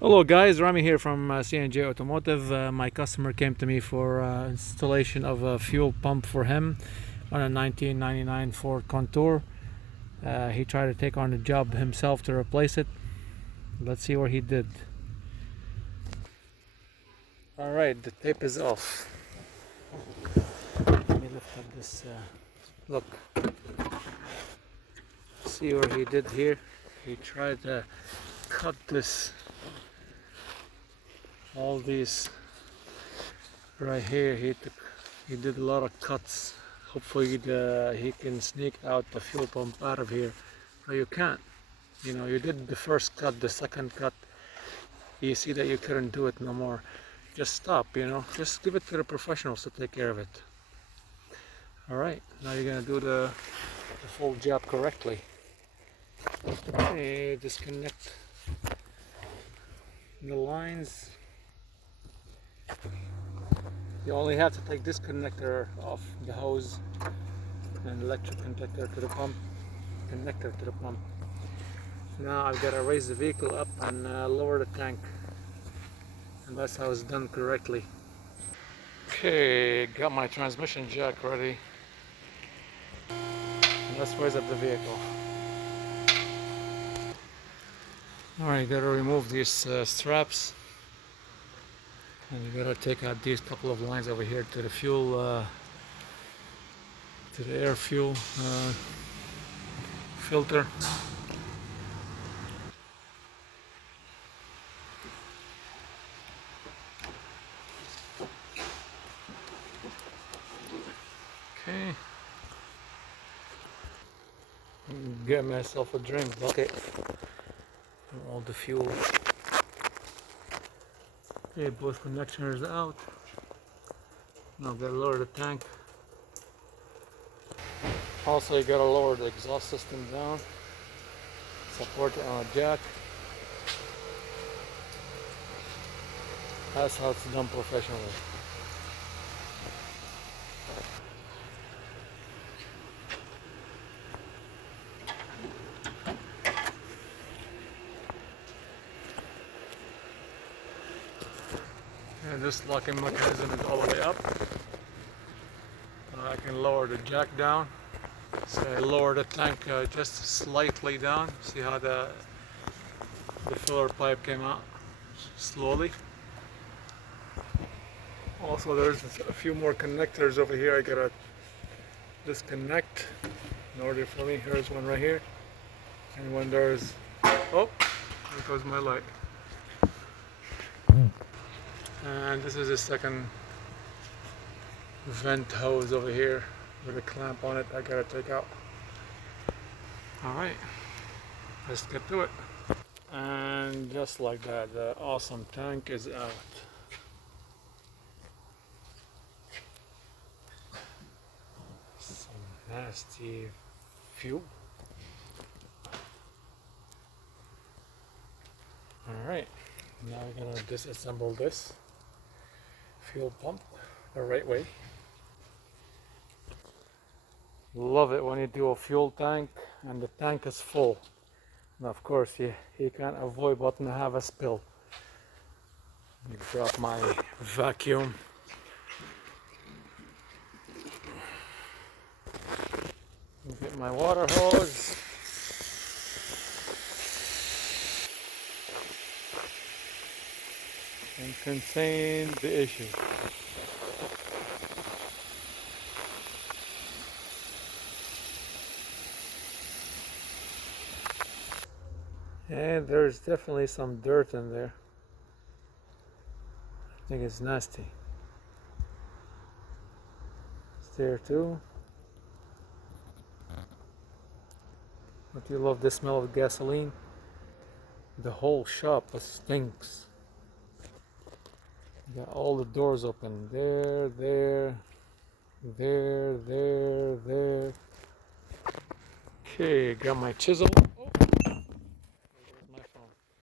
Hello guys, Rami here from C&J Automotive. My customer came to me for installation of a fuel pump for him on a 1999 Ford Contour. He tried to take on the job himself to replace it. Let's see what he did. Alright, the tape is off. Let me lift up this, look. See what he did here? He tried to cut this, all these right here. He did a lot of cuts. Hopefully he can sneak out the fuel pump out of here. But you can't. You know, you did the first cut, the second cut, you see that you couldn't do it no more. Just stop, you know, just give it to the professionals to take care of it. Alright, now you're gonna do the full job correctly. Okay, disconnect the lines. You only have to take this connector off the hose and electric connector to the pump, connector to the pump. Now I've got to raise the vehicle up and lower the tank, and that's how it's done correctly. Okay, got my transmission jack ready. And let's raise up the vehicle. Alright, you gotta remove these straps, and you gotta take out these couple of lines over here to the fuel, to the air fuel filter. Okay. Get myself a drink bucket and all the fuel. Okay, both connectors out. Now gotta lower the tank. Also, you gotta lower the exhaust system down. Support it on a jack. That's how it's done professionally. And this locking mechanism is all the way up. I can lower the jack down. So I lower the tank just slightly down. See how the filler pipe came out slowly. Also, there's a few more connectors over here I gotta disconnect in order for me. Here's one right here. And when there's, oh, there goes my light. And this is the second vent hose over here with a clamp on it I gotta take out. Alright, let's get to it. And just like that, the awesome tank is out. Some nasty fuel. Alright, now we're gonna disassemble this fuel pump the right way. Love it when you do a fuel tank and the tank is full. And of course you can't avoid but to have a spill. Let me drop my vacuum. Get my water hose. And contain the issue. And there's definitely some dirt in there. I think it's nasty. It's there too. Don't you love the smell of gasoline? The whole shop stinks. Got all the doors open. There, there, there, there, there. Okay, got my chisel.